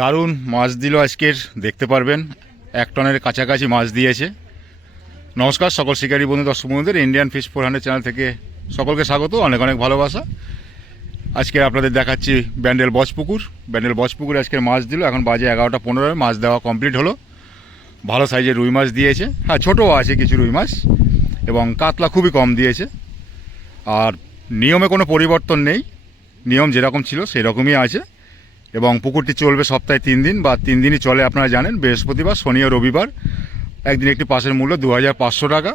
দারুণ মাছ দিল আজকের, দেখতে পারবেন 1 টনের কাছাকাছি মাছ দিয়েছে। নমস্কার সকল শিকারী বন্ধু, দর্শক বন্ধুদের ইন্ডিয়ান ফিশ 400 চ্যানেল থেকে সকলকে স্বাগত, অনেক অনেক ভালোবাসা। আজকে আপনাদের দেখাচ্ছি ব্যান্ডেল বজপুকুর আজকের মাছ দিল। এখন বাজে 11টা 15, মাছ দেওয়া কমপ্লিট হলো। ভালো সাইজের রুই মাছ দিয়েছে, হ্যাঁ ছোটও আছে কিছু রুই মাছ, এবং কাতলা খুবই কম দিয়েছে। আর নিয়মে কোনো পরিবর্তন নেই, নিয়ম যেরকম ছিল সেরকমই আছে। এবং পুকুরটি চলবে সপ্তাহে 3 দিন, বা 3 দিনই চলে, আপনারা জানেন। বৃহস্পতিবার, শনি ও রবিবার একদিন একটি পাসের মূল্য 2500 টাকা।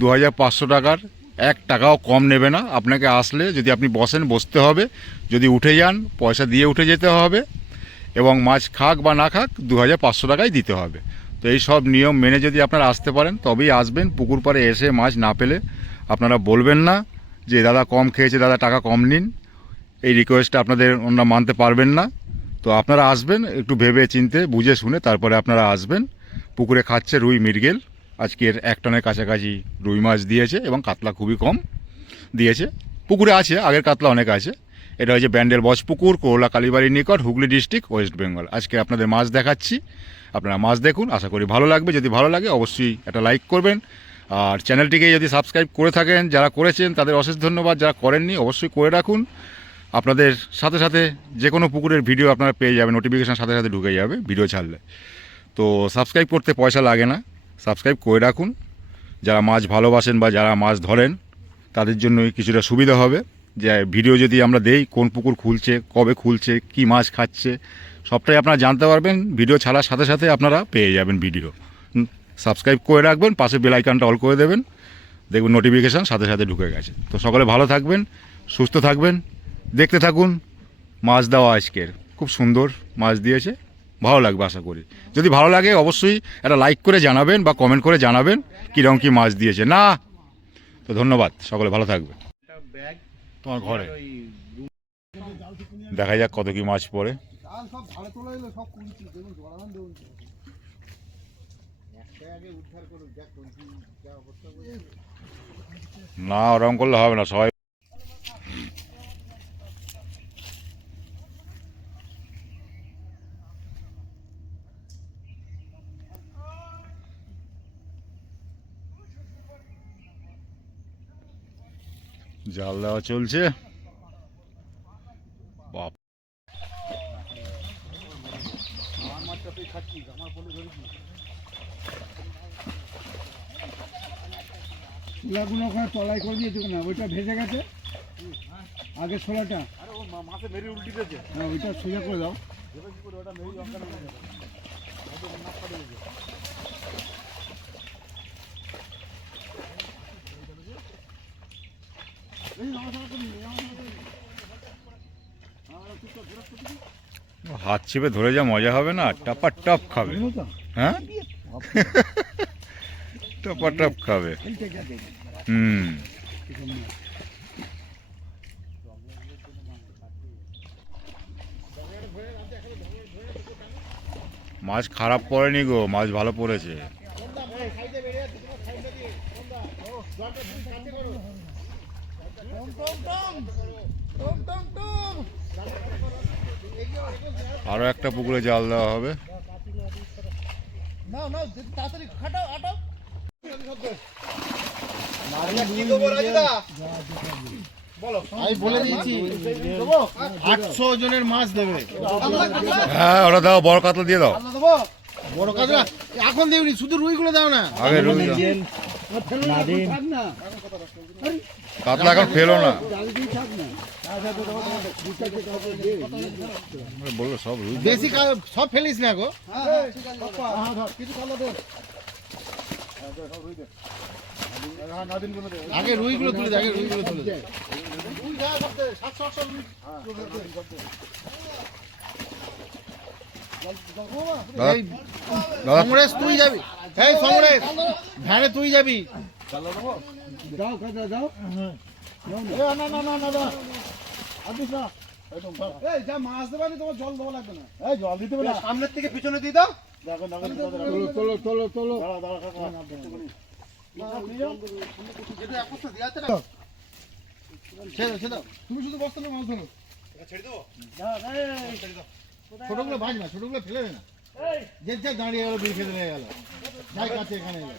2500 টাকার 1 টাকাও কম নেবে না। আপনাকে আসলে যদি আপনি বসতে হবে, যদি উঠে যান পয়সা দিয়ে উঠে যেতে হবে, এবং মাছ খাক বা না খাক 2500 টাকাই দিতে হবে। তো এই সব নিয়ম মেনে যদি আপনারা আসতে পারেন তবেই আসবেন। পুকুর পাড়ে এসে মাছ না পেলে আপনারা বলবেন না যে দাদা কম খেয়েছে, দাদা টাকা কম নিন। এই রিকোয়েস্টটা আপনাদের ওনারা মানতে পারবেন না। তো আপনারা আসবেন একটু ভেবে চিনতে বুঝে শুনে, তারপরে আপনারা আসবেন। পুকুরে খাচ্ছে রুই মৃগেল, আজকের 1 টনের কাছাকাছি রুই মাছ দিয়েছে, এবং কাতলা খুবই কম দিয়েছে। পুকুরে আছে, আগের কাতলা অনেক আছে। এটা হচ্ছে ব্যান্ডেল বজপুকুর, করলা কালীবাড়ির নিকট, হুগলি ডিস্ট্রিক্ট, ওয়েস্ট বেঙ্গল। আজকে আপনাদের মাছ দেখাচ্ছি, আপনারা মাছ দেখুন, আশা করি ভালো লাগবে। যদি ভালো লাগে অবশ্যই একটা লাইক করবেন, আর চ্যানেলটিকে যদি সাবস্ক্রাইব করে থাকেন, যারা করেছেন তাদের অশেষ ধন্যবাদ, যারা করেননি অবশ্যই করে রাখুন। আপনাদের সাথে সাথে যে কোনো পুকুরের ভিডিও আপনারা পেয়ে যাবেন, নোটিফিকেশান সাথে সাথে ঢুকে যাবে ভিডিও ছাড়লে। তো সাবস্ক্রাইব করতে পয়সা লাগে না, সাবস্ক্রাইব করে রাখুন। যারা মাছ ভালোবাসেন বা যারা মাছ ধরেন তাদের জন্যই কিছুটা সুবিধা হবে, যে ভিডিও যদি আমরা দেই কোন পুকুর খুলছে, কবে খুলছে, কি মাছ খাচ্ছে, সবটাই আপনারা জানতে পারবেন। ভিডিও ছাড়ার সাথে সাথে আপনারা পেয়ে যাবেন ভিডিও। সাবস্ক্রাইব করে রাখবেন, পাশে বেল আইকনটা অল করে দেবেন, দেখবেন নোটিফিকেশান সাথে সাথে ঢুকে গেছে। তো সকলে ভালো থাকবেন, সুস্থ থাকবেন, দেখতে থাকুন মাছ দেওয়া। আজকের খুব সুন্দর মাছ দিয়েছে, ভালো লাগবে আশা করি। যদি ভালো লাগে অবশ্যই একটা লাইক করে জানাবেন বা কমেন্ট করে জানাবেন কীরকম কী মাছ দিয়েছে না। তো ধন্যবাদ, সকলে ভালো থাকবে। তোমার ঘরে দেখা যাক কত কি মাছ পড়ে। না ওরকম করলে হবে না, সবাই জাল দেওয়া চলছে। বাপ ছোলাগুলো ওখানে তলাই করে দিয়েছে না, ওইটা ভেজে গেছে আগে ছোলাটা, হ্যাঁ ওইটা সোজা করে দাও। হাত চেপে ধরে যা মজা হবে না, টাপা টপ খাবে। হ্যাঁ টাপা টপ খাবে। মাছ খারাপ পড়েনি গো, মাছ ভালো পড়েছে। আরো একটা পুকুরে জাল দেওয়া হবে। আমি বলে দিয়েছি 800 জনের মাছ দেবে। হ্যাঁ ওটা দাও, বড় কাতলা দিয়ে দাও। বড় কাতলা এখন দেবনি, শুধু রুইগুলো দাও না। আগে রুই দাও, কাতলা এখন ফেলো না। বললো সব রুই বেশি সব ফেলিস না গো। আগে রুইগুলো তুলে দে, আগে রুইগুলো তুলে দে। সমরেশ তুই যাবি, এই সমরেশ ভ্যানে তুই যাবি। যাও কাজা যাও। না না না না না আদিস না, এই যা মাছ দেবা নি, তোমার জল দেওয়া লাগবে না। এই জল দিতে বলে সামনের থেকে পিছনে দিয়ে দাও। দেখো দেখো তোলো তোলো তোলো তোলো, দাঁড়া দাঁড়া কাকা তুমি শুধু বস্তা মাছ ধরো, ছেড়ে দেবো। ছোটগুলো ভাজ না, ছোটগুলো ফেলে দে না। যে যে দাঁড়িয়ে গেল বিল খেতে গেল, যাই কাছে এখানে এলো।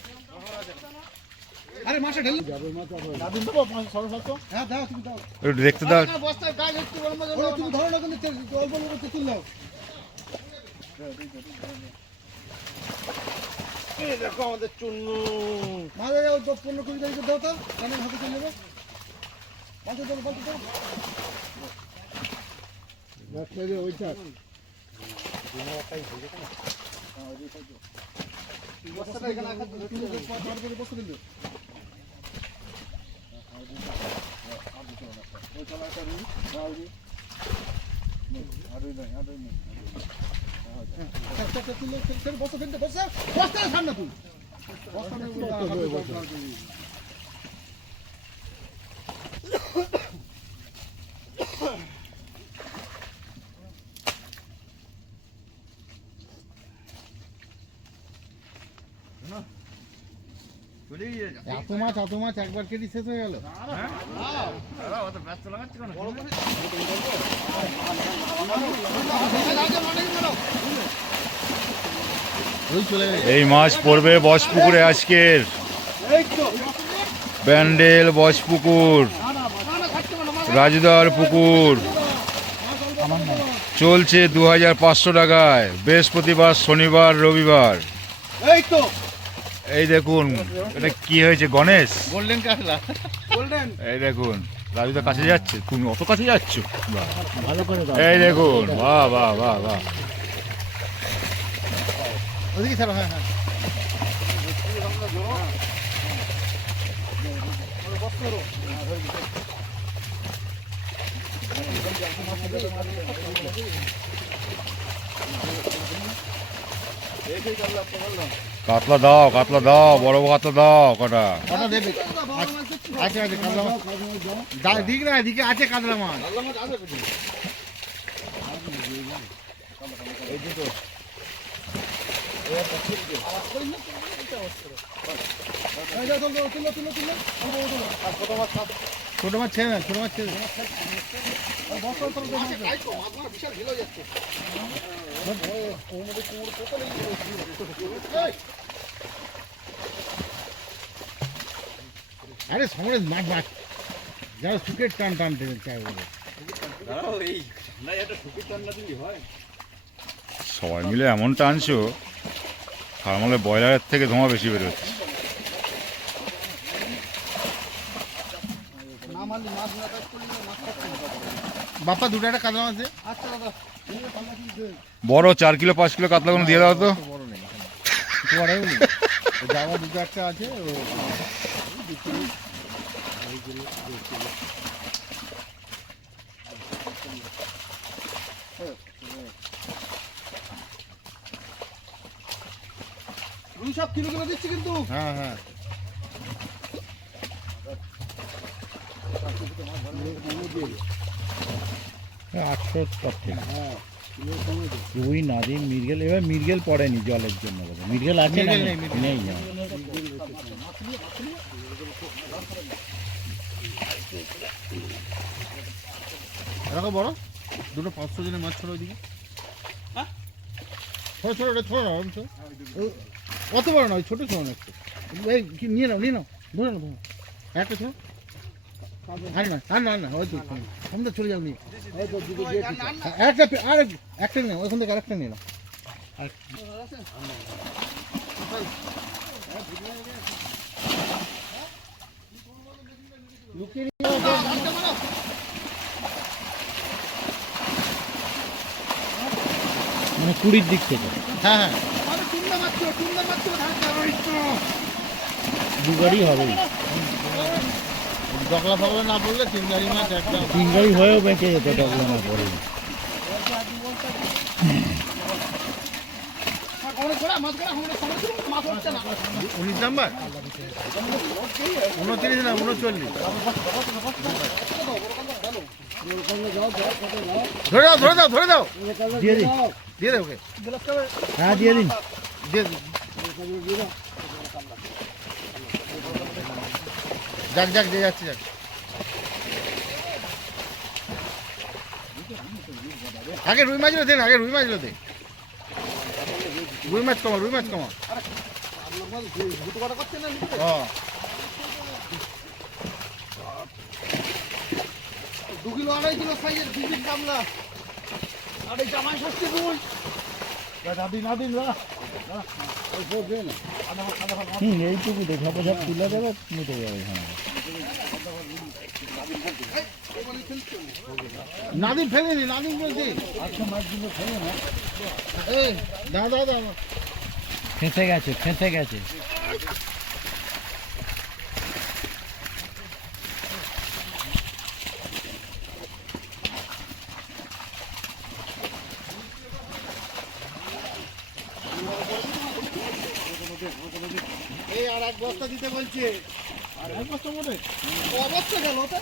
আরে মাছে ঢেলে যাবে, মাছ হবে। দাদু দেবো 500-700। হ্যাঁ দাও, তুমি দাও। একটু দেখতে দাও। বস্তায় কাজ একটু বড় মাছ দাও, তুমি ধরো না, কিন্তু অল্প অল্প করে তুল দাও। এই দেখো আমাদের চুন্নু মাছ দাও, 15-20 টাকা দাও তো, কানে হাতে চলে যাবে। বালতি দাও, বালতি দাও। রাস্তায় যে ওইটা বস্তাটা এখানে রাখা, তুমি পার করে বস্তা দিলে। ওই চালাটা নি, রাউরি। আরে না, আরে না। আচ্ছা, তুই ছেড়ে বস্তা ফেলতে, বস্তা ছাড় না তুই। বস্তা নিয়ে এত মাছ একবার কেটে শেষ হয়ে গেল। এই মাছ পড়বে বসপুকুরে আজকের। ব্যান্ডেল, বসপুকুর, রাজুদার পুকুর চলছে 2500 টাকায়, বৃহস্পতিবার, শনিবার, রবিবার। এই দেখুন, এটা কি হয়েছে, গণেশ গোল্ডেন কাতলা, গোল্ডেন। এই দেখুন, রাজুদা কাছে যাচ্ছে, তুমি অত কাছে যাচ্ছ? ভালো করে দাও। এই দেখুন, বাহ বাহ বাহ বাহ। ওদিকে ছাড়ো, হ্যাঁ হ্যাঁ। কাতলা দাও, কাতলা দাও, বড় কাতলা দাও কটা। কটা দেবে? আছে আছে কাতলা মাছ। দিক না, এদিকে আছে কাতলা মাছ। ছোট মাছ ছেড়ে না, ছোট মাছ ছেড়ে। আরে সমরে মাছ মাছ যারা সুকের টান টানতে চাই বলে সবাই মিলে এমন টানছো, তার মানে ব্রয়লারের থেকে ধোঁয়া বেশি বেরোচ্ছে। বাপ্পা দুটো একটা কাতলা মাছ দে। বড় 4 কিলো 5 কিলো কাতলাগুলো দিয়ে দাও তো। বড় নেই যাওয়া দুটো একটা আছে। সব কিলো কিলো দিচ্ছি কিন্তু। হ্যাঁ হ্যাঁ, রুই, নাদিম, মৃগেল। এবার মৃগেল পড়েনি জলের জন্য। মৃগেল আছে না? নেই। এরকম বড় দুটো 500 জনের মাছ ছোড়ো ওইদিকে। ছোট ছোট ছোট না, অত বড় নয়, ছোট ছোট একটু। এই নিয়ে নাও, নিয়ে নাও, ধরে নাও, ধরো একটা ছোট। আর না, আর না, না, ওই তো আমরা চলে যাও নিয়ে। একটা আর একটা নিয়ে, ওইখান থেকে আরেকটা নিয়ে নাও। লুকিয়ে মানে 20 দিক থেকে। হ্যাঁ হ্যাঁ, দুগাড়ি হবে। ডগলা ফগলা না পড়লে 3 গাড়ি মাছ একটা। 3 গাড়ি হয়েও বেঁচে যেত ডগলা না পড়ে। 19 নাম্বার, 29 না 39। ধরে দাও, ধরে দাও, ধরে দাও, দিয়ে দিন। দিয়ে দে ওকে। হ্যাঁ দিয়ে দিন। দিয়ে যাক যাক, দিয়ে যাচ্ছে, যাক। আগে রুই মাছগুলো দেন, আগে রুই মাছগুলো দে। রুই মাছ কমা, রুই মাছ কমা। হ্যাঁ 2 কিলো 2.5 কিলো সাইজের বিবির কামলা আর এই জামাই ষষ্ঠী রুই। এইটুকু দেখা বোঝা তুলে দেবে মিটে যাবে এখানে। নাদিম ফেলেনি, নাদিম বলছি আচ্ছা মাছগুলো ফেলে না, এই দাদা দাদা ফেঁসে গেছে ফেঁসে গেছে। এই আর এক বস্তা দিতে বলছে। আর এক বস্তা মোটে ও বস্তা গেল ওটা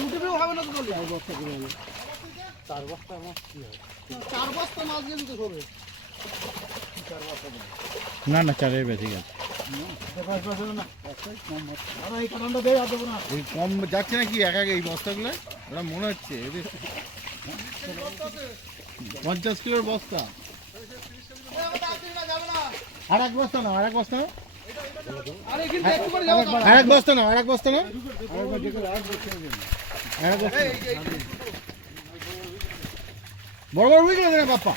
দুটো হবে না তো বলি। আর বস্তা করে হবে 4 বস্তা মাছ কি হয়? 4 বস্তা মাছ গেলে তো হবে। না না চারের বেশি গেছে। ওই কম যাচ্ছে নাকি এক এক এই বস্তাগুলো? ওরা মনে হচ্ছে এদের 50 কিলোর বস্তা। আর এক বস্তা না, আর এক বস্তা না, আর এক বস্তা না, আর এক বস্তা না, বড় বড় উইকেট দেবে বাপ্পা।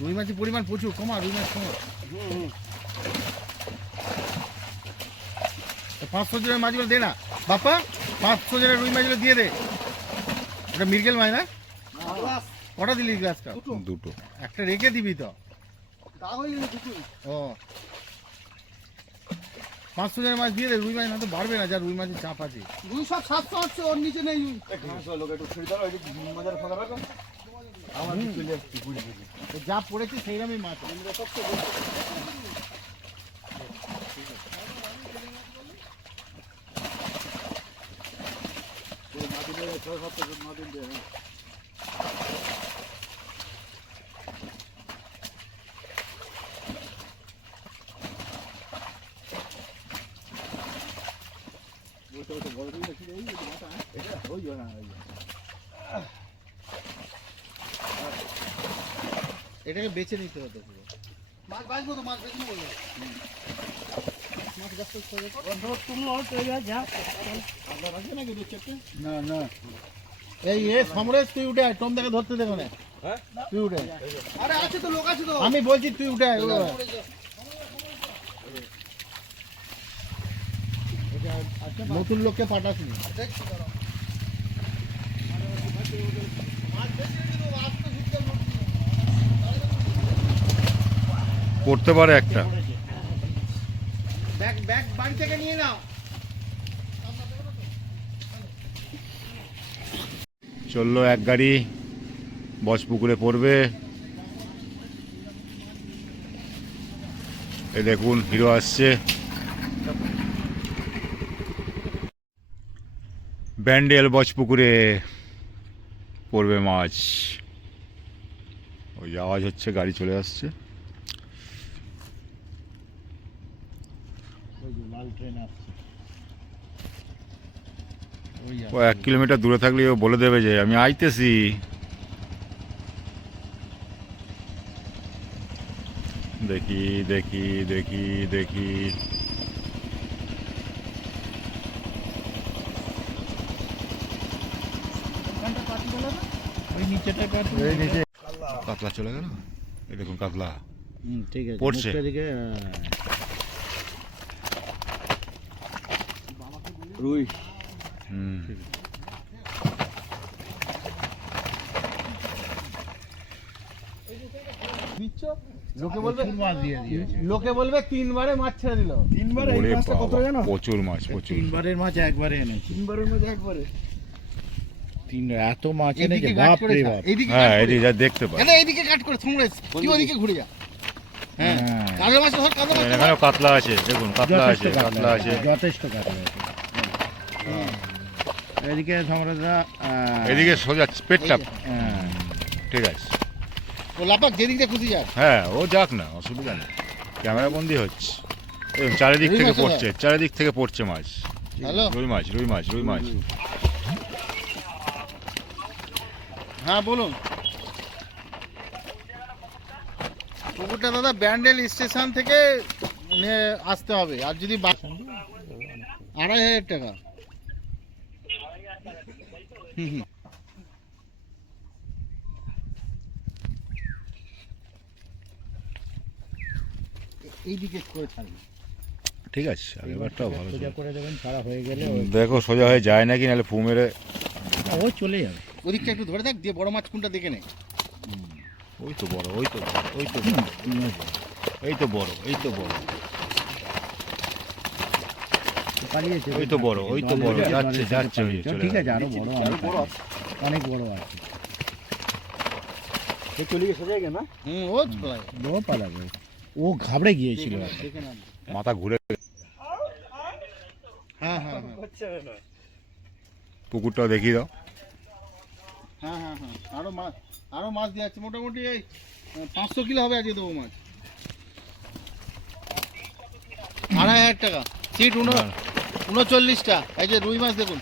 রুই মাছের পরিমাণ প্রচুর, কমা রুই মাছ কমা। 500 জনের মাছগুলো দে না বাপ্পা, 500 জনের রুই মাছগুলো দিয়ে দে। ওটা মিরগেল মাছ না? কটা দিলি গ্লাসটা? দুটো। একটা রেখে দিবি তো। ও 500 জনের মাছ দিয়ে দে, রুই মাছ না তো বাড়বে না, যা রুই মাছের চাপ আছে। রুই সব 700 800 ওর নিচে নেই। যা পড়েছে সেইরকমই মাছ। এটাকে বেছে নিতে হতো পুরো। মাছ বাঁচবো তো, মাছ বেছে নেবো। না না এই সমরেশ তুই উঠে আয়, টম দেখে ধরতে দেবে না। তুই উঠে আয়। আরে আছে তো লোক আছে তো, আমি বলছি তুই উঠে আয়। নতুন লোককে পাঠাসনি। পড়তে পারে একটা। ব্যাগ ব্যাগ বাড়ি থেকে নিয়ে নাও। চললো এক গাড়ি বজপুকুরে পড়বে। এই দেখুন হিরো আসছে। ব্যান্ডেল বজপুকুরে পড়বে মাছ। ওই আওয়াজ হচ্ছে, গাড়ি চলে আসছে। লাল ট্রেন আসছে। ও 1 কিলোমিটার দূরে থাকলে ও বলে দেবে যে আমি আইতেছি। দেখি দেখি দেখি দেখি ওই নিচেটা কাট। কাতলা চলে গেল। এই দেখুন কাতলা ঠিক আছে পড়ছে। মুখটা দিকে, রুই হুম। লোকে বলবে প্রচুর মাছ দিয়ে দিয়েছে। লোকে বলবে 3 বারে মাছ ছেড়ে দিল। 3 বার এই ওরে মাছটা কত বাবা, জানো? প্রচুর মাছ, প্রচুর। 3 বারের মাছ একবারে এনেছে। 3 বারের মধ্যে একবারে। 3 এত মাছ এনেছে এইদিকে গাট বাপ করে রে খা, বাপ। এইদিকে হ্যাঁ গাট করে। এটি যা দেখতে পাই। কেন এইদিকে কাট করে সমরেশ, তুই ওদিকে ঘুরে যা। হ্যাঁ হ্যাঁ। কাতলা মাছ ধর, কাতলা মাছ ধর। এখানেও কাতলা আছে, দেখুন কাতলা যথেষ্ট আছে, কাতলা আছে। যথেষ্ট কাতলা আছে। এদিকে সম্রাটদা এদিকে সোজা পেটটা হ্যাঁ, ঠিক আছে। ও লাপাক যেদিক দিয়ে খুশি যাক। হ্যাঁ ও যাক না, অসুবিধা নেই, ক্যামেরা বন্দি হচ্ছে। এই চারিদিক রুই থেকে মাছ পড়ছে, চারিদিক থেকে পড়ছে মাছ। হ্যালো রুই মাছ, রুই মাছ, রুই মাছ। হ্যাঁ বলুন। পুকুরটা দাদা ব্যান্ডেল স্টেশন থেকে নিয়ে আসতে হবে, আর যদি 2,500 টাকা। হুম হুম। এইদিকে করে ছাড়বে। ঠিক আছে, আগেরবারটাও ভালো ছিল। সোজা করে দেবেন, ছাড়া হয়ে গেলে দেখো সোজা হয়ে যায় নাকি, নাহলে ফু মেরে ও চলে যাবে। ওদিকটা একটু ধরে থাক, দিয়ে বড় মাছ কোনটা দেখে নে। ওই তো বড়, ওই তো বড়, ওই তো বড়, এই তো বড়, এই তো বড়, পালিয়েছে, ওই তো বড়, ওই তো বড়, যাচ্ছে যাচ্ছে ওই চলে ঠিক আছে, যাচ্ছে। আরো বড় আছে, অনেক বড় আছে। হুম ও চলে বড় পালাবে, ও ঘাবড়ে গিয়েছিল। দেখে না। মাথা ঘুরে। হ্যাঁ হ্যাঁ হ্যাঁ পুকুরটাও দেখিয়ে দাও। হ্যাঁ হ্যাঁ হ্যাঁ আরো মাছ দিয়ে যাচ্ছে, মোটামুটি এই 500 কিলো হবে আজকে দেবো মাছ। 2,500 টাকা সিট 39টা। এই যে রুই মাছ দেখুন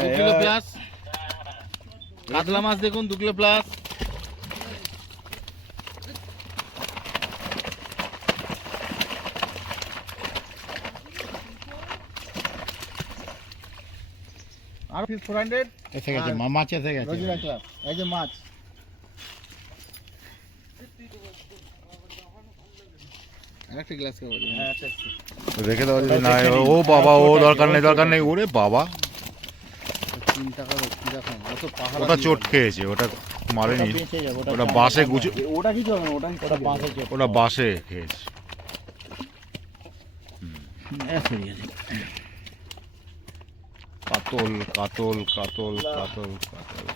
2 কিলো প্লাস, কাতলা মাছ দেখুন 2 কিলো প্লাস। আর 400 এসে গেছে, মাছ এসে গেছে। রোজি রাখলাম। এই যে মাছ আরেকটা গ্লাস খাবো। হ্যাঁ আচ্ছা রেখে দাও যদি না। ও বাবা, ও দরকার নেই, দরকার নেই। ওরে বাবা, 3 টাকা কি রাখাম অত পাহাড়। ওটা চোট খেয়েছে, ওটা মারেনি, বেঁচে যাবে, ওটা বাসে গুছে, ওটা কি হবে না, ওটা ওটা বাঁশে চেপে। ওটা বাসে খেয়েছে। এসে গেছে। কাতল কাতল কাতল কাতল কাতল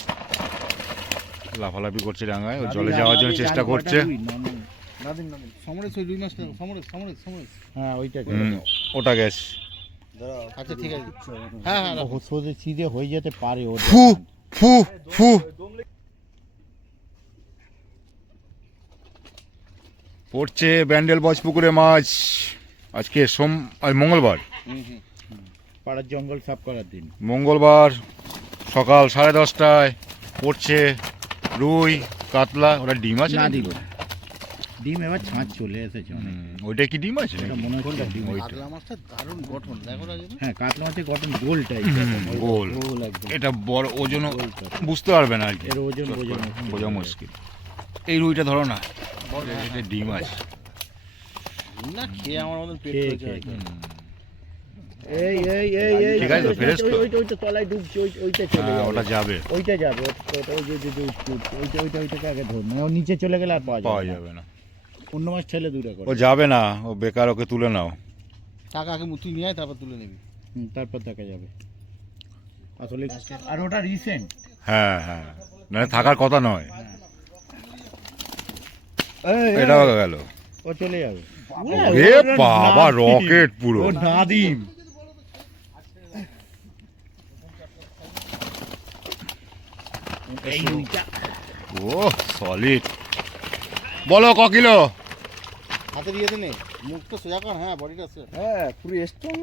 লাফালাফি করছে ডাঙায়, ও জলে যাওয়ার জন্য চেষ্টা করছে। নাদিন সমরেশ ওই রুই মাছটা সমরেশ সমরেশ সমরেশ। হ্যাঁ ওইটা ওটা গেছে। আচ্ছা ঠিক আছে। হ্যাঁ হ্যাঁ রাখো। সোজা সিধে হয়ে যেতে পারে ও। ফু ফু ফু। পড়ছে ব্যান্ডেল বজপুকুরে মাছ। আজকে আজ মঙ্গলবার, হুম হুম পাড়ার জঙ্গল সাফ করার দিন। মঙ্গলবার সকাল 10:30টায় পড়ছে রুই কাতলা। ওটা ডিম আছে না নাকি? দিব ডিম, এবার ছাঁচ চলে এসেছে অনেক। ওইটা কি ডিম আছে এটা নাকি? মনে হচ্ছে ডিম। ওইটা কাতলা মাছটা দারুণ গঠন দেখো রাজু। হ্যাঁ, কাতলা মাছের গঠন গোল টাইপ, গোল। গোল একদম। এটা বড় ওজন, গোল type। বুঝতে পারবে না আর কি, এর ওজন বোঝা মুশকিল। এই রুইটা ধরো না, এটা ডিম আছে। না খেয়ে আমার মতন পেট খেয়ে, হয়েছে খেয়ে। হয়তো। এই এই এই এই ঠিক আছে তো, ফ্রেশ তো? ওইটা তলায় ডুবছে, ওইটা চলে হ্যাঁ, যাবে। ওটা যাবে, ওইটা যাবে, ওই যে ওইটাকে আগে ধর, মানে ও নিচে চলে গেলে আর পাওয়া পাওয়া যাবে না। যাবে না। অন্য মাছ ছেলে দূরে ও করে। যাবে না, ও বেকার, ওকে তুলে নাও। টাকা আগে মুতুই নিয়ে আয়, তারপর তুলে নিবি। তারপর দেখা যাবে আসলে। আর ওটা রিসেন্ট। হ্যাঁ হ্যাঁ, মানে থাকার কথা নয়। এটাও গেল। ও চলে যাবে। এ বাবা, রকেট পুরো। ও নাদিম। এই রুইটা ও সলিড। বলো ক কিলো? হাতে দিয়ে দে, মুখ তো সোজা কর। হ্যাঁ বডিটা সোজা। হ্যাঁ পুরো স্ট্রং।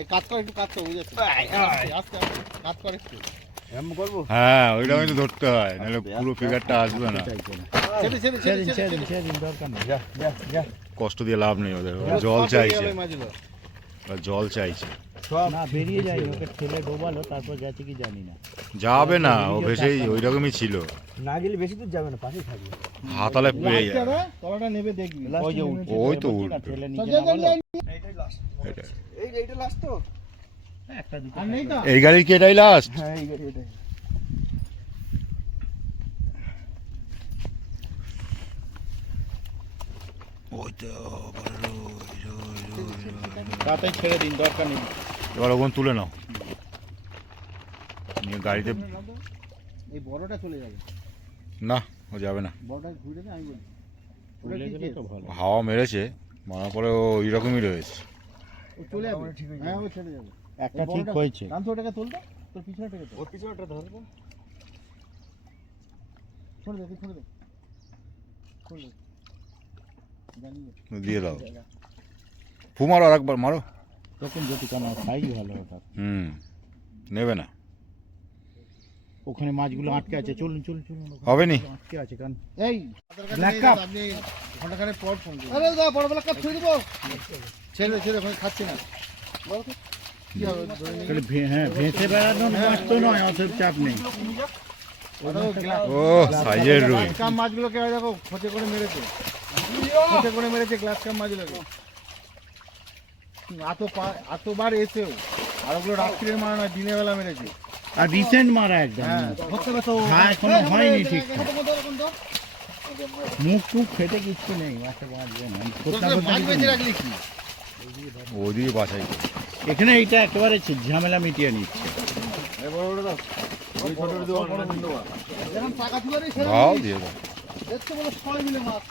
এই কাজ কর, একটু কাজ কর, বুঝে যাচ্ছে। আস্তে আস্তে কাজ কর একটু। এমন করবো। হ্যাঁ, ওইটা কিন্তু ধরতে হয়, নাহলে পুরো ফিগারটা আসবে না। ছেড়ে ছেড়ে ছেড়ে ছেড়ে সেদিন দরকার নেই। যা যা যা। কষ্ট দিয়ে লাভ নেই, ওদের ওরা জল চাইছে, মাছগুলো ওরা জল চাইছে। না বেরিয়ে যায়, ওকে ঠেলে ডোবালো, তারপর যাচ্ছে কি জানি না। যাবে না, ও ভেসেই ওই রকমই ছিল। না গেলে বেশি দূর যাবে না, পাশেই থাকবে। হাতালে পেয়ে যাবে। তলাটা নেবে দেখবি। ওই যে উঠছে, ওই তো বলছি না, উঠবে। ঠেলে নিচে নামালো। এটা। এইটা লাস্ট তো। একটা দুটো আর নেই তো। এই গাড়ির কি এটাই লাস্ট? হ্যাঁ এই গাড়ি এটাই। ওই তো তাতেই ছেড়ে দিন, দরকার নেই। এবার ওখান তুলে নাও, নিয়ে গাড়িতে। এই বড়টা চলে যাবে। না, ও যাবে না, বড়টা ঘুরে দে, আমি বলি। চলে গেলে তো ভালো। হাওয়া মেরেছে, মারার পরে ও ওই রকমই রয়েছে। ও চলে যাবে। হ্যাঁ ও চলে যাবে। একটা ঠিক হয়েছে। কান্ত ওটাকে তোল তো। তোর পিছনেটাকে ওর পিছনেটা ধর ছোড় দে ছোড় দে দিয়ে দাও ফু মারো আর একবার মারো তখন যদি কেন সাইজ ভালো ওটা নেবে না ওখানে মাছগুলো আটকে আছে চলুন চলুন চলুন হবে নি আটকে আছে কারণ এই ব্ল্যাক কাপ আপনি ঘন্টাখানে পর ফোন করুন আরে দাও বড় ব্ল্যাক কাপ ছেড়ে দেবো ছেড়ে ওখানে খাচ্ছে না বল তো কি হবে ধরে নিয়ে তাহলে হ্যাঁ ভেসে বেড়ানোর মাছ তো নয় অতএব চাপ নেই ও সাইজের রুই গ্লাস কাপ মাছগুলোকে দেখো খোঁচে করে মেরেছে গ্লাস কাপ মাছগুলোকে এতবার এসেও আর ওগুলো রাত্রির মারা নয় দিনের বেলা মেরেছে আর রিসেন্ট মারা একদম হ্যাঁ এখনো হয়নি ঠিক মুখ টুক ফেটে কিচ্ছু নেই মাছটা বাঁচবে না মাছ বেঁচে রাখলি কি ওদিকে বাছাই এখানে এইটা একেবারে ঝামেলা মিটিয়ে নিচ্ছে যেরকম টাকা তুলে দিই ভাও দিয়ে দাও দেখতে বলো সবাই মিলে মাছ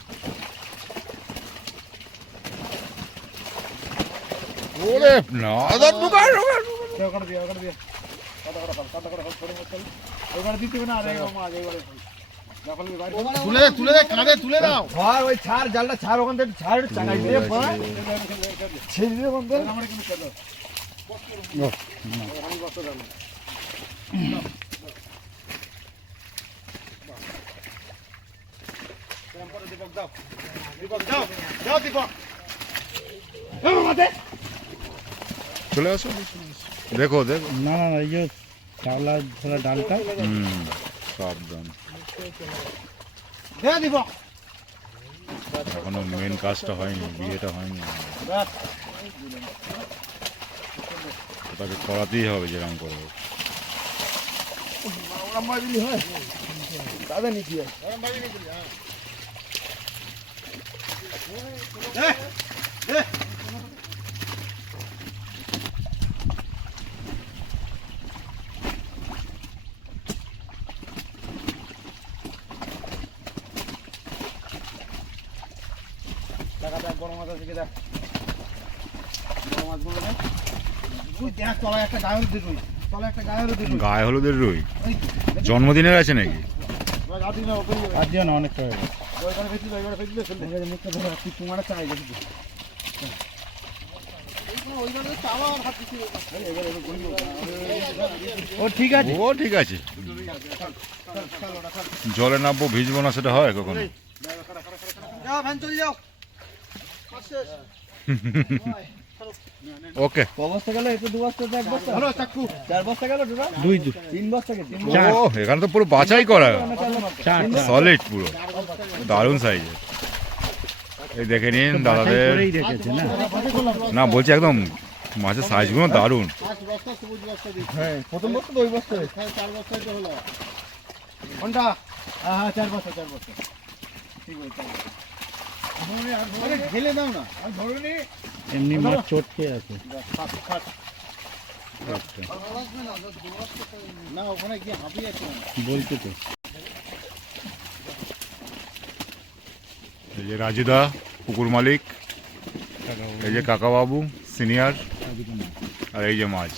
ওরে না দাদা ঢুকায় ওখানে দিয়ে ওখানে দিতে হবে না আরে মাছ এবারে তুলে দে কাঁধে তুলে দাও আর ওই ছাড় জালটা ছাড় ওখান থেকে ছাড় চাঙাই দিয়ে ছেড়ে দিয়ে বন্ধ চলে আসো দেখো দেখো না না না এই যে চাওলা ধরা ডালটা সাবধান হ্যাঁ দিব এখনো মেন কাজটা হয়নি বিয়েটা হয়নি ওটাকে করাতেই হবে যেরকম করে হোক। দাদা নিচি টাকা দেখ বড় মাছ আছে কি দেখ বড় মাছগুলো দেখ তুই দেখ তলায় একটা গায়ে হলুদ রুই তলায় একটা গায়ে হলুদ রুই গায়ে হলুদের রুই জন্মদিনের আছে নাকি গাদি না ওপরে আর দিও না অনেকটা হয়ে গেছে ওইখানে ফেলে ওইখানে ফেলে ফেলে মুখটা ধরে তুই তোমার চাই গেছিস ও ঠিক আছে ও ঠিক আছে জলে নামবো ভিজবো না সেটা হয় কখনো যাও ভ্যান চলে যাও ওকে ক বস্তা গেল একটু দু বস্তা এক বস্তা হ্যালো চাকু 4 বস্তা গেল দাদা দুই 3 বস্তা গেল চার। ও এখানে তো পুরো বাছাই করা চার সলিড পুরো দারুণ সাইজের এই দেখে নিন দাদাদের করেই রেখেছে না না বলছি একদম মাছের সাইজগুলো দারুণ 5 বস্তা সবুজ বস্তা দিই হ্যাঁ প্রথম বস্তা তো ওই বস্তা হ্যাঁ 4 বস্তা তো হলো ঘন্টা হ্যাঁ 4 বস্তা ঠিক আছে আরে ঢেলে দাও না আমি ধরে নি এমনি মাছ চটকে আছে খাট খাট না ওখানে গিয়ে হাঁপিয়ে আছে বলছি তো এই যে রাজুদা পুকুর মালিক এই যে কাকাবাবু সিনিয়র আর এই যে মাছ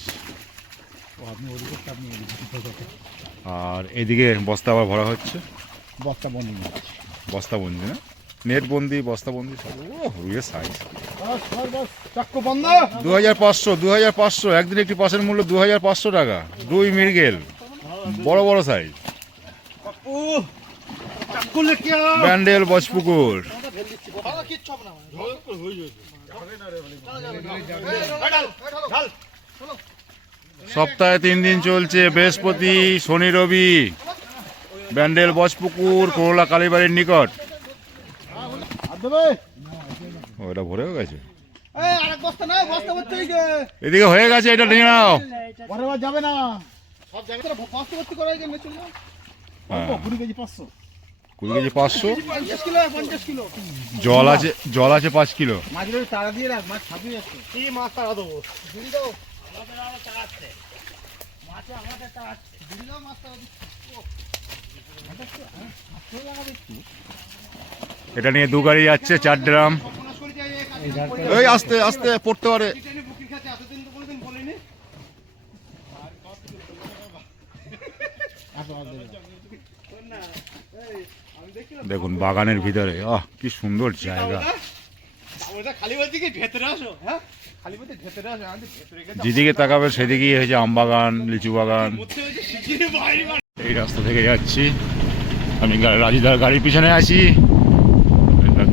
আর এইদিকে বস্তা আবার ভরা হচ্ছে বস্তা বন্ধ মাছ বস্তা বন্দি না নেট বন্দি বস্তা বন্দি সব ও রুইয়ের সাইজ চাক্কু বন্ধ 2500 একদিন একটি পাশের মূল্য 2500 টাকা রুই মৃগেল বড় বড় সাইজ চাক্কু লেকে ব্যান্ডেল বজপুকুর সপ্তাহে 3 দিন চলছে বৃহস্পতি শনি রবি ব্যান্ডেল বজপুকুর করোলা কালীবাড়ির নিকট ওটা ভরেও গেছে এই আরেক বস্তা না বস্তা ভর্তি হয়ে গেছে এদিকে হয়ে গেছে এটা নিয়ে নাও পরের বার যাবে না সব জায়গায় বস্তা ভর্তি করা হয়ে গেছে চলে যাও হ্যাঁ 20 কেজি 500 20 কেজি 500 50 কিলো 50 কিলো জল আছে 5 কিলো মাছগুলো তাড়া দিয়ে রাখ মাছ ছাপিয়ে যাচ্ছে কি মাছ তাড়া দেবো দিদি দাও মাছে আমাদের তাড়া দিদি দাও মাছ তাড়া দিচ্ছি এটা নিয়ে 2 গাড়ি যাচ্ছে 4 ড্রাম এই আস্তে আস্তে পড়তে পারে দেখুন বাগানের ভিতরে কি সুন্দর জায়গা। খালি বলছি কি ভেতরে আসো, হ্যাঁ খালি বলছি ভেতরে আসো, আমি ভেতরে গেছি যেদিকে তাকাবে সেদিকেই হয়েছে আম বাগান, লিচু বাগান। এই রাস্তা থেকে যাচ্ছি আমি, রাজুদার গাড়ির পিছনে আছি,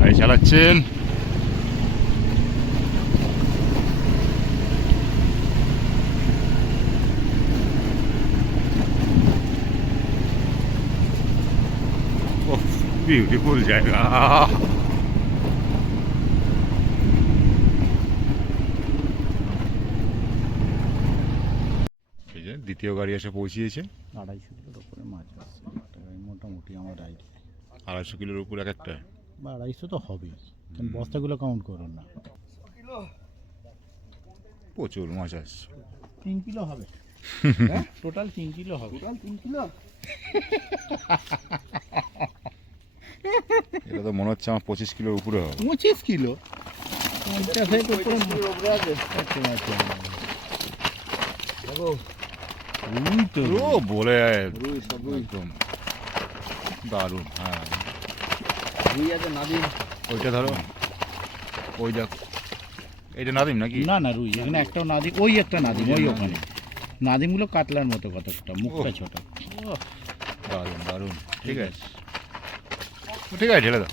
গাড়ি চালাচ্ছেন। বিউটিফুল জায়গা। এই যে দ্বিতীয় গাড়ি এসে পৌঁছিয়েছে। 250 কিলোর উপরে মাছ আসছে মোটামুটি আমার আইডিয়া। 250 কিলোর উপর এক একটা। বা 250 তো হবে, কারণ বস্তাগুলো কাউন্ট করুন না। প্রচুর মাছ আসছে। 3 কিলো হবে, টোটাল 3 কিলো হবে। Total 3 kilo. এটা তো মনে হচ্ছে আমার 25 কিলোর উপরে হবে। 25 কিলো, 50 এর উপরে উপরে আছে। দেখো রুই তো ও বলে রুই, সব রুই। একদম দারুণ। হ্যাঁ রুই আছে, নাদিম। ওইটা ধরো, ওই দেখ, এইটা নাদিম নাকি? না না রুই এখানে একটাও নাদিম, ওই একটা নাদিম, ওই ওখানে নাদিমগুলো কাতলার মতো কতটা, মুখটা ছোট। দারুণ দারুণ। ঠিক আছে ঠিক আছে, ঢেলে দাও।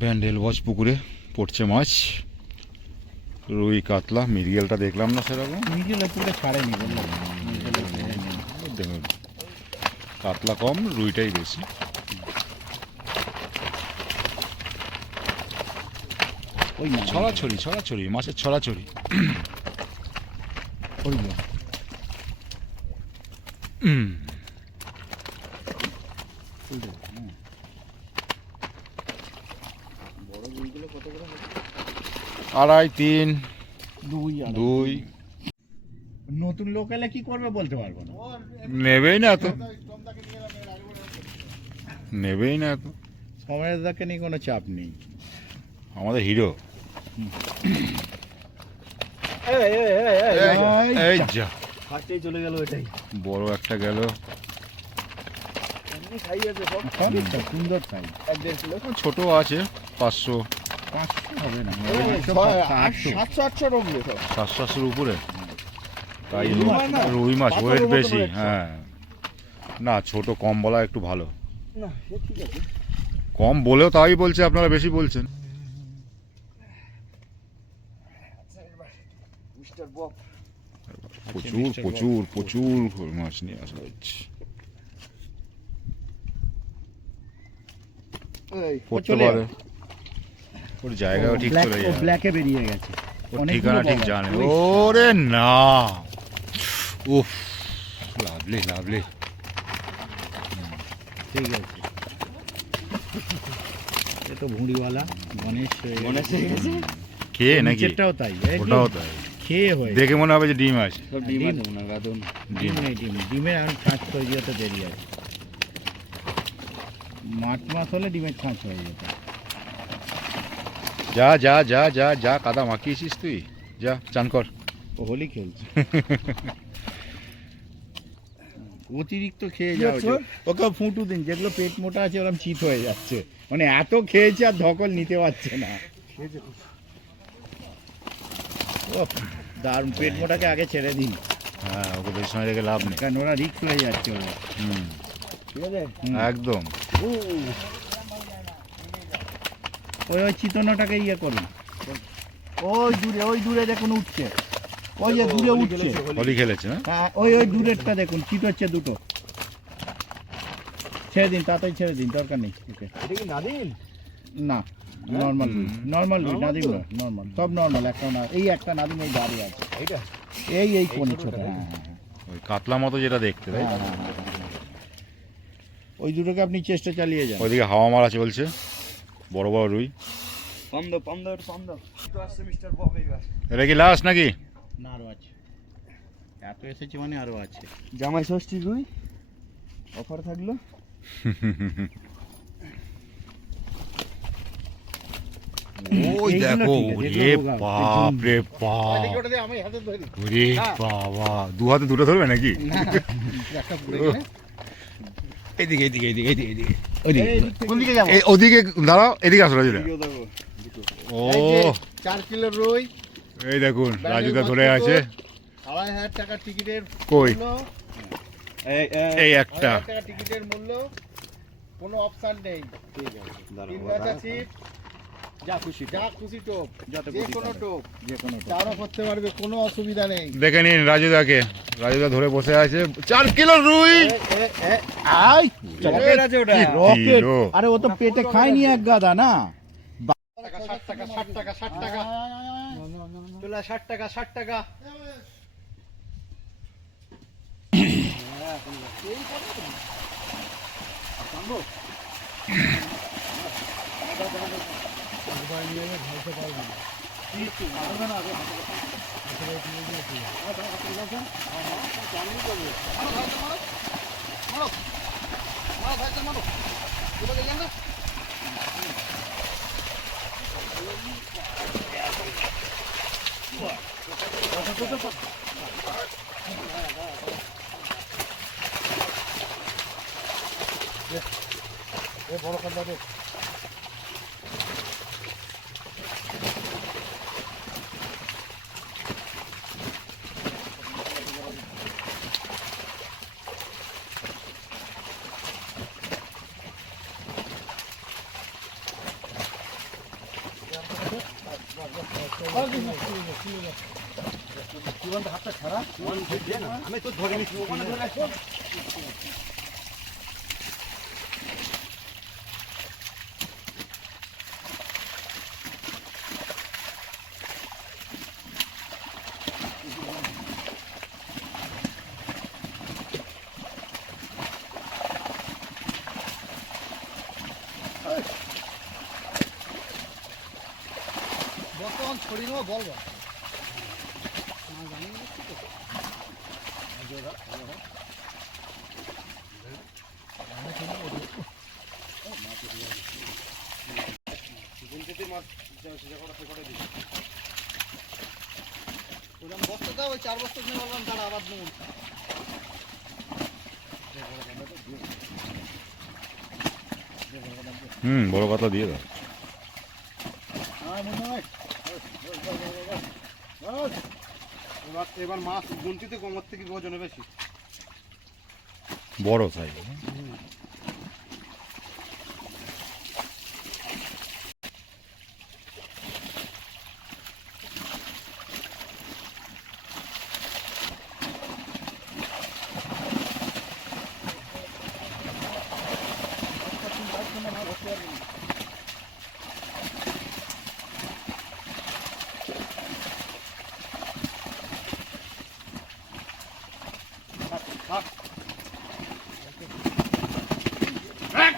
ব্যান্ডেল ওয়াচ পুকুরে পড়ছে মাছ, রুই কাতলা, মৃগেলটা দেখলাম না সেরকম। নিজের পুরো ছাড়েনি বললাম। দেখুন কাতলা কম, রুইটাই বেশি। ওই না ছড়াছড়ি ছড়াছড়ি, মাছের ছড়াছড়ি। ওই আড়াই, 3, দুই 2। নতুন লোক এলে কি করবে বলতে পারবো না। নেবেই না তো, নেবেই না তো। সময়ের দাকে নিয়ে কোনো চাপ নেই। আমাদের হিরো। এই এই এই এই এই যা ফাটেই চলে গেল এটাই। বড় একটা গেল। এমনি খাইয়েছে সব। অনেকটা সুন্দর সাইজ। 1.5 কিলো। ছোট আছে 500 500 হবে না, 700-800 রকম সব। 700-800 উপরে। তাই রুই মাছ না? রুই মাছ পাথরের ওয়েট মতো বেশি। রয়েছে। হ্যাঁ না, ছোট কম বলা একটু ভালো। না সে ঠিক আছে। কম বলেও তাই বলছে, আপনারা বেশি বলছেন। Mister Bob. প্রচুর প্রচুর প্রচুর মাছ নিয়ে আসা হচ্ছে। এই পড়তে চলে পারে, ওর জায়গাও ঠিক চলে ও যায়। ব্ল্যাকে বেরিয়ে গেছে। ওর অনেকগুলো ঠিকানা ঠিক বড়। জানে। ওই ওরে না, উফ, লাভলি লাভলি। ঠিক আছে। এ তো ভুঁড়িওয়ালা গণেশ গণেশ হয়ে গেছে। খেয়ে নাকি? নিচেরটাও তাই, ওটাও তাই, খেয়ে হয়ে দেখে মনে হবে যে ডিম আছে। সব ডিম আছে মনে হয় গাদন। ডিম নেই, ডিমের এখন ছাঁচ তৈরি হতে দেরি আছে। মাছ হলে ডিমের ছাঁচ হয়ে যেত। যা যা যা যা যা, কাদা মাখিয়েছিস তুই, যা চান কর। ও হোলি খেলছে। অতিরিক্ত খেয়ে যাও, ওকে ফুটু দিন, যেগুলো পেট মোটা আছে ওরকম চিত হয়ে যাচ্ছে, মানে এত খেয়েছে আর ধকল নিতে পারছে না। ও দারুণ, পেট মোটাকে আগে ছেড়ে দিন, হ্যাঁ, ওকে বেশি সময় রেখে লাভ নেই। কারণ ওরা রিস্ক হয়ে যাচ্ছে ওরা। হুম, ঠিক আছে। একদম। ওই চিতনাটাকে ইয়ে করুন, ওই দূরে দেখুন উঠছে, ওই যে দূরে উঠছে। হোলি খেলেছে না? হ্যাঁ, ওই দূরেরটা দেখুন, চিত হচ্ছে দুটো। ছেড়ে দিন, তাড়াতাড়ি ছেড়ে দিন, দরকার নেই ওকে। এটা কি নাদিম? না, নর্মাল নাদিম নয়, নর্মাল সব নর্মাল। একটা না, এই একটা নাদিম এই দাঁড়িয়ে আছে, এইটা এই কোণে ছোট। হ্যাঁ ওই কাতলা মতো যেটা দেখতে, তাই তো? হ্যাঁ। ওই দুটোকে আপনি চেষ্টা চালিয়ে যান। ওইদিকে হাওয়া মারা চলছে, বড় বড় রুই। পাম দাও। তো আসছে মিস্টার বব এবার। এটা কি লাস্ট নাকি? না আরো আছে। এত এসেছে মানে আরো আছে। জামাই ষষ্ঠী রুই অফার থাকলো। ওই এইগুলো দেখো, ঠিক আছে, ওরে এগুলো বাপ রে বাপ, দেখি ওটা দিয়ে আমি হাতে ধরি। ওরে বাবা, দু হাতে দুটো ধরবে নাকি? একটা পুড়ে গেলে। এদিকে এদিকে এদিকে এদিকে এদিকে ওইদিকে, কোন দিকে যাবো? ওদিকে দাঁড়াও, এদিকে আসো রাজুদা। ও এই যে 4 কিলো রুই, এই দেখুন রাজুদা ধরে আছে। 2500 টাকা টিকিটের কই? মূল্য। এই একটা 2500 টাকা টিকিটের মূল্য, কোনো অপশন নেই। তিন বাচ্চা চিপ, যা খুশি টোপ, যে কোনো টোপ, চারও করতে পারবে, কোনো অসুবিধা নেই। দেখে নিন রাজুদাকে, রাজুদা ধরে বসে আছে। 4 কিলো রুই, আই রকেট আছে ওটা। কি রকেট, কিলো? আরে ও তো পেটে খায়নি এক গাদা না। 60 টাকা 60 টাকা 60 টাকা, চলে 60 টাকা 60 টাকা। বর্তমান ছড়ি নেবো, বলবো বস্তা দাও, ওই 4 বস্তা দিয়ে বললাম দাঁড়া আবার নেব। বড় কথা দিয়ে দাও। এবার মাছ গুনতিতে কমার থেকে ওজনে বেশি। বড় সাইজ।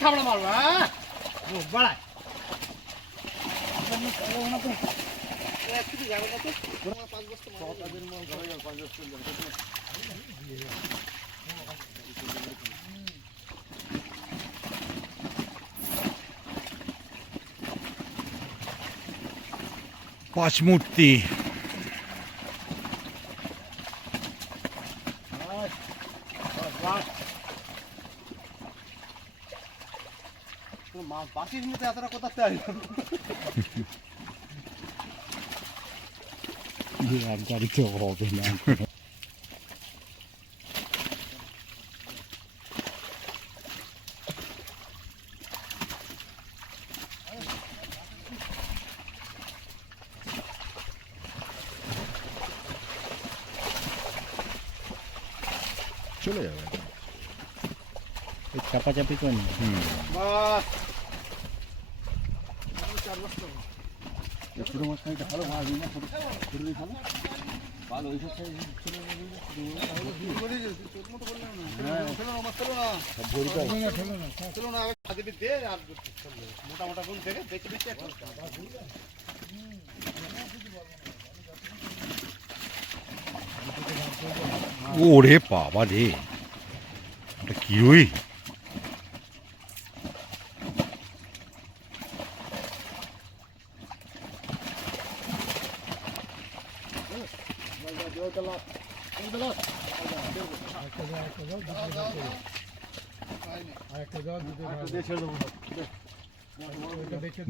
খাবড়া মারবো, হ্যাঁ বাড়ায় যাবে না তো 5 বস্তা পাঁচ মূর্তি। মাছ বাসির মধ্যে এতটা কোথাতে আসবে? এক গাড়িতে হবে না। চলে যাবে। চাপাচাপি করে নি। বাস ছোট মাছ খাইতে ভালো মাছ দিই না, ছোট ছোট দিয়ে খাবো ভালো ওইসব সাইজ ছোট মোটা মোটা গুণ থেকে বেঁচে বেঁচে এখন ওরে বাবা রে, ওটা কি রুই?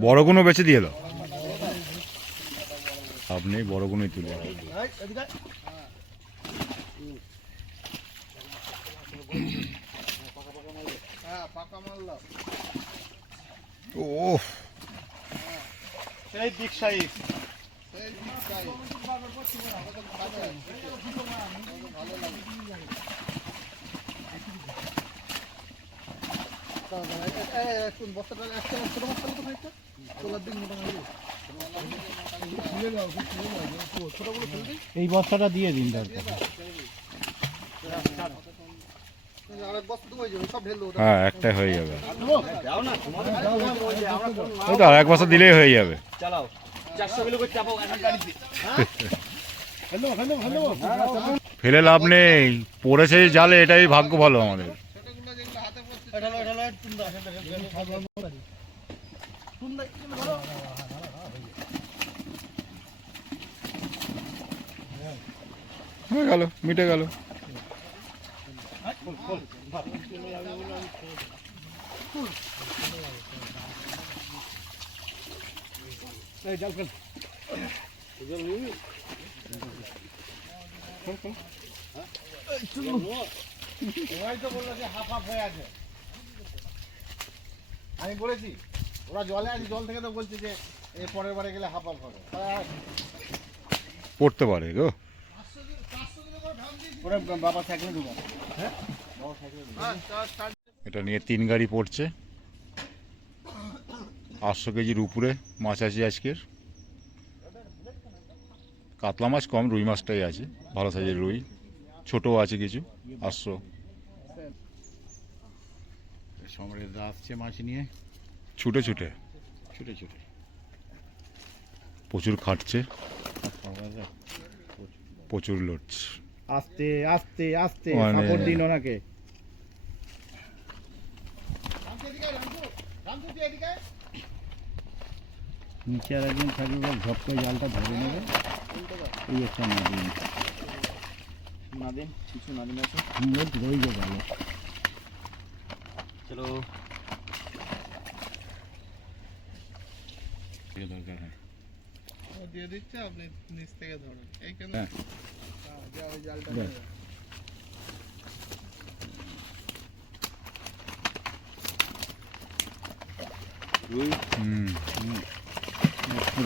বড় কোনো বেছে দিয়ে দাও, আপনি বড় কোনোই তুলে আনো। ওহ, সেই বিগ সাইজ। এই বস্তাটা দিয়ে দিন দরকার। হ্যাঁ একটাই হয়ে যাবে, ওই তো আর এক বছর দিলেই হয়ে যাবে। ফেলে লাভ নেই, পড়েছে যে জালে, এটাই ভাগ্য ভালো আমাদের। হয়ে গেল, মিটে গেল। আমি বলেছি ওরা জলে আছে, জল থেকে তো বলছে যে পরের বারে গেলে হাফ হাফ হবে। পড়তে পারে গো। ওরা বাবা সাইকেলে ঢুকা। এটা নিয়ে 3 গাড়ি পড়ছে। 800 কেজির উপরে মাছ আছে আজকের। কাতলা মাছ কম, রুই মাছটাই আছে, ভালো সাইজের রুই, ছোটও আছে কিছু। 800 সমরেশদা আসছে মাছ নিয়ে, ছুটে ছুটে, ছুটে ছুটে। প্রচুর খাটছে, প্রচুর লড়ছে। আস্তে আস্তে আস্তে মানে- সাপোর্ট দিন ওনাকে। নিচে আর একজন থাকবে, ঝপ করে জালটা ধরে নেবে। এই একটা নাদিন, নাদিন কিছু নাদিন আছে। রয়ে যাবে ভালো। চলো দরকার হয় দিয়ে দিচ্ছে, আপনি নিচ থেকে ধরেন এইখানে। হ্যাঁ। ওই জালটা ব্যাস। রুই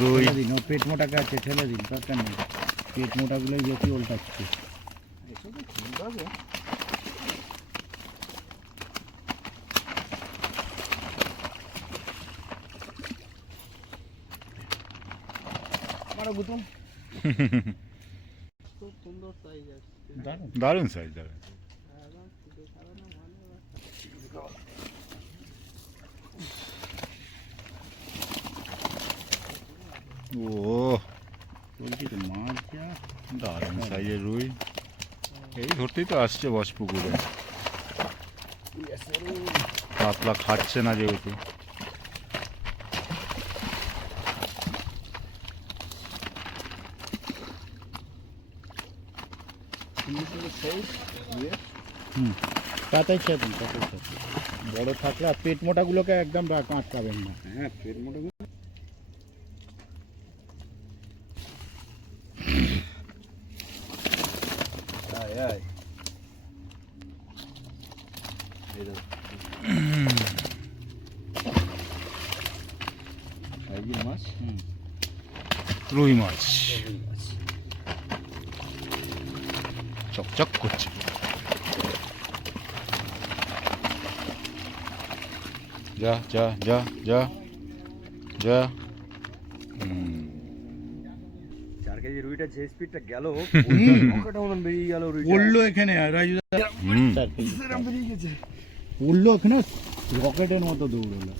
রুই ঠেলে দিন, ও পেট মোটাকে আছে, ঠেলে দিন, দরকার নেই। পেট মোটাগুলোই বেশি উল্টাচ্ছে। খুব সুন্দর সাইজ আছে। দারুণ সাইজ, দারুণ। ও বলছি তো মাছ যা দারুণ সাইজের রুই, এই ধরতেই তো আসছে বস পুকুরে। কাতলা খাচ্ছে না যেহেতু। তাতেই চাপেন, তাতেই চাপেন। বড় থাকলে আর পেট মোটাগুলোকে একদম কাঁচ পাবেন না। হ্যাঁ পেট মোটা। মাছ রুই মাছ চকচক করছে। যা যা যা যা যা। 4 কেজি রুইটা যে স্পিডটা গেল, ওটা মতন বেরিয়ে গেল রুইটা। পড়লো এখানে, আর হুম, পড়লো এখানে, রকেটের মতো দৌড়লো।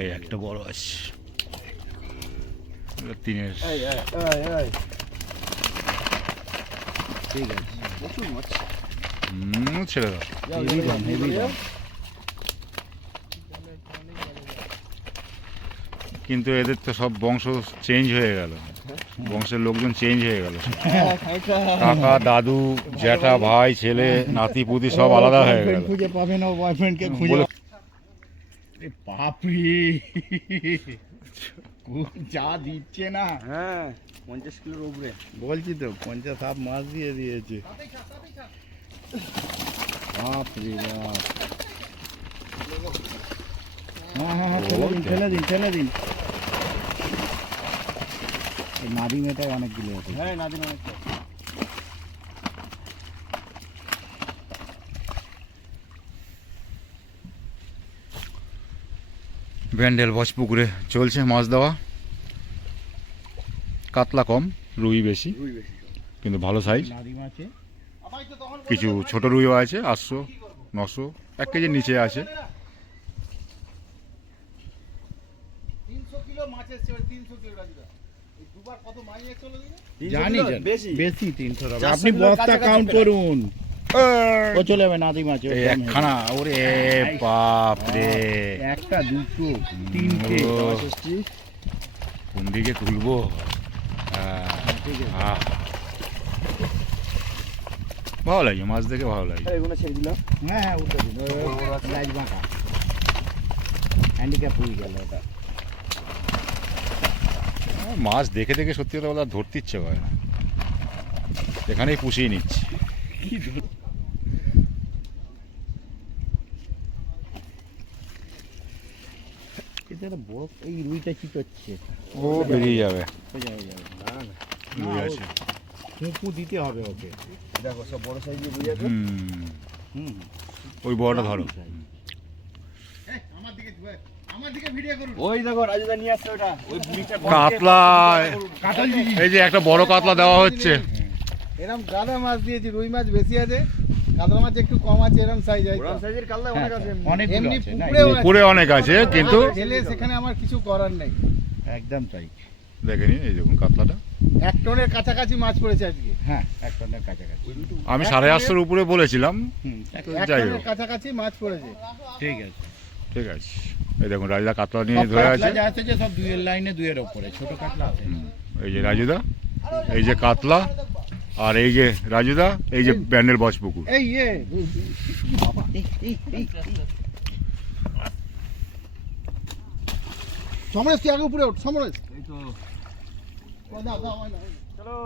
এই একটা বড় আছে, তিনের। ঠিক আছে। ছেড়ে দাও। হেভি দাম, হেভি দাম। কিন্তু এদের তো সব বংশ চেঞ্জ হয়ে গেল, বংশের লোকজন চেঞ্জ হয়ে গেল, কাকা দাদু জ্যাঠা ভাই ছেলে নাতি পুতি সব আলাদা হয়ে গেল। খুঁজে পাবে না, বয়ফ্রেন্ডকে খুঁজে। বলে- এ বাপরে, যা দিচ্ছে না, হ্যাঁ 50 কিলোর উপরে। বলছি তো 50 মাছ দিয়ে দিয়েছে। বাপরে বাপ। হ্যাঁ হ্যাঁ হ্যাঁ, ফেলে দিন ফেলে দিন ফেলে দিন। এই নাদিম এটাই অনেকগুলো আছে। হ্যাঁ নাদিন অনেকটা। ব্যান্ডেল বচপুকুরে চলছে মাছ দেওয়া, কাতলা কম, রুই বেশি, কিন্তু ভালো সাইজ। নাদিম আছে। কিছু ছোট রুইও আছে 800 900 1 কেজির নিচে আছে। 300 কিলো মাছ এসছে, 300 কিলো রাজুদা। এই দুবার কত মাছ এসছে বলো দিনে? জানি কিলো? বেশি। বেশি 300 টাকা। 400 আপনি কিলোর বস্তা কাছাকাছি কাউন্ট প্রায়। করুন। ও চলে যাবে, নাদিম আছে। এই একখানা, ওরে বাপ রে, একটা দুটো তিনটে। ও, কোন দিকে তুলবো? আহ, ভালো লাগে মাছ দেখে, ভালো লাগে। এগুলো ছেড়ে দিলাম। হ্যাঁ হ্যাঁ উঠে দিন। লাইট বাঁকা হ্যান্ডিক্যাপ হয়ে গেল ওটা। মাছ দেখে দেখে সত্যি কথা বলতে আর ধরতে ইচ্ছে করে না, এখানেই পুষিয়ে নিচ্ছি। এটা একটা বড়, এই রুইটা কি করছে? ও বেরিয়ে যাবে, হয়ে যাবে, হয়ে যাবে। রুই আছে। হুঁকু দিতে হবে ওকে। দেখো সব বড় সাইজের রুই আছে। হুম ওই বড়টা ধরো। আমার দিকে আমার দিকে ভিডিও করুন। ওই দেখো রাজুদা নিয়ে আসছে ওটা। ওই বুড়িটা কাতলা, এই যে একটা বড় কাতলা দেওয়া হচ্ছে। এরকম গাদা মাছ দিয়েছি, রুই মাছ বেশি আছে, কাতলা মাছ একটু কম আছে, এরকম সাইজ আছে। বড় সাইজের কাল্লা অনেক আছে। অনেক এমনি আছে না? পুকুরেও আছে। পুকুরে অনেক আছে, কিন্তু ছেলে সেখানে আমার কিছু করার নেই। একদম তাই। দেখে নিন, এই দেখুন কাতলাটা 1 টনের কাছাকাছি মাছ পড়েছে আজকে। হ্যাঁ 1 টনের কাছাকাছি। আমি 850-এর উপরে বলেছিলাম, হুম, তো 1 যাই টনের হোক, কাছাকাছি মাছ পড়েছে। ঠিক আছে। ঠিক আছে। এই দেখুন রাজুদা কাতলা নিয়ে সব ধরে কাতলা আছে। যা আছে যে সব দুইয়ের লাইনে, দুইয়ের ওপরে ছোট কাতলা আছে। এই যে রাজুদা, এই যে কাতলা, আর এই যে রাজুদা, এই যে ব্যান্ডেল বচপুকুর। এই সমরেশ তুই আগে উপরে ওঠ, সমরেশ। এই তো দাও দাও হয় না। চলো।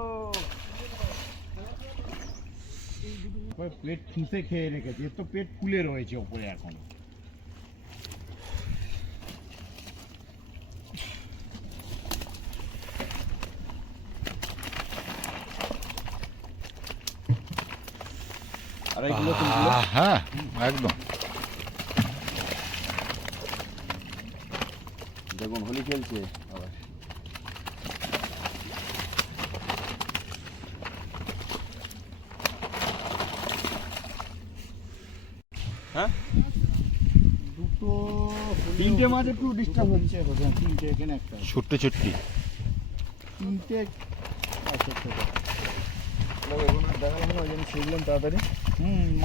ওই পেট ঠুসে খেয়ে রেখেছে, এর তো পেট ফুলে রয়েছে ওপরে এখন। আড়াই কিলো 3 কিলো। হ্যাঁ একদম। দেখুন হোলি খেলছে আবার। হ্যাঁ দুটো 3টে মাছ একটু ডিস্টার্ব হচ্ছে। তিনটে এখানে একটা, ছুট্টি ছুট্টি। তিনটে আছে ছোট। দেখালাম না ওই জন্য ছেড়লাম তাড়াতাড়ি।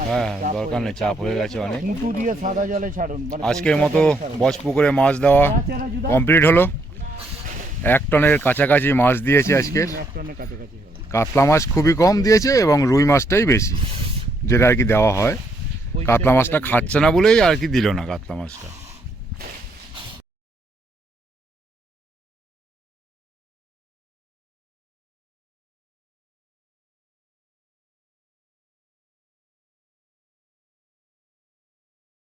হ্যাঁ দরকার নেই, চাপ হয়ে গেছে অনেক। মুটু দিয়ে সাদা জলে ছাড়ুন। মানে আজকের মতো বচপুকুরে মাছ দেওয়া কমপ্লিট হলো। 1 টনের কাছাকাছি মাছ দিয়েছে আজকে। 1 টনের কাছাকাছি হবে। কাতলা মাছ খুবই কম দিয়েছে এবং রুই মাছটাই বেশি, যেটা আর কি দেওয়া হয়। কাতলা মাছটা খাচ্ছে না বলেই আর কি দিল না কাতলা মাছটা।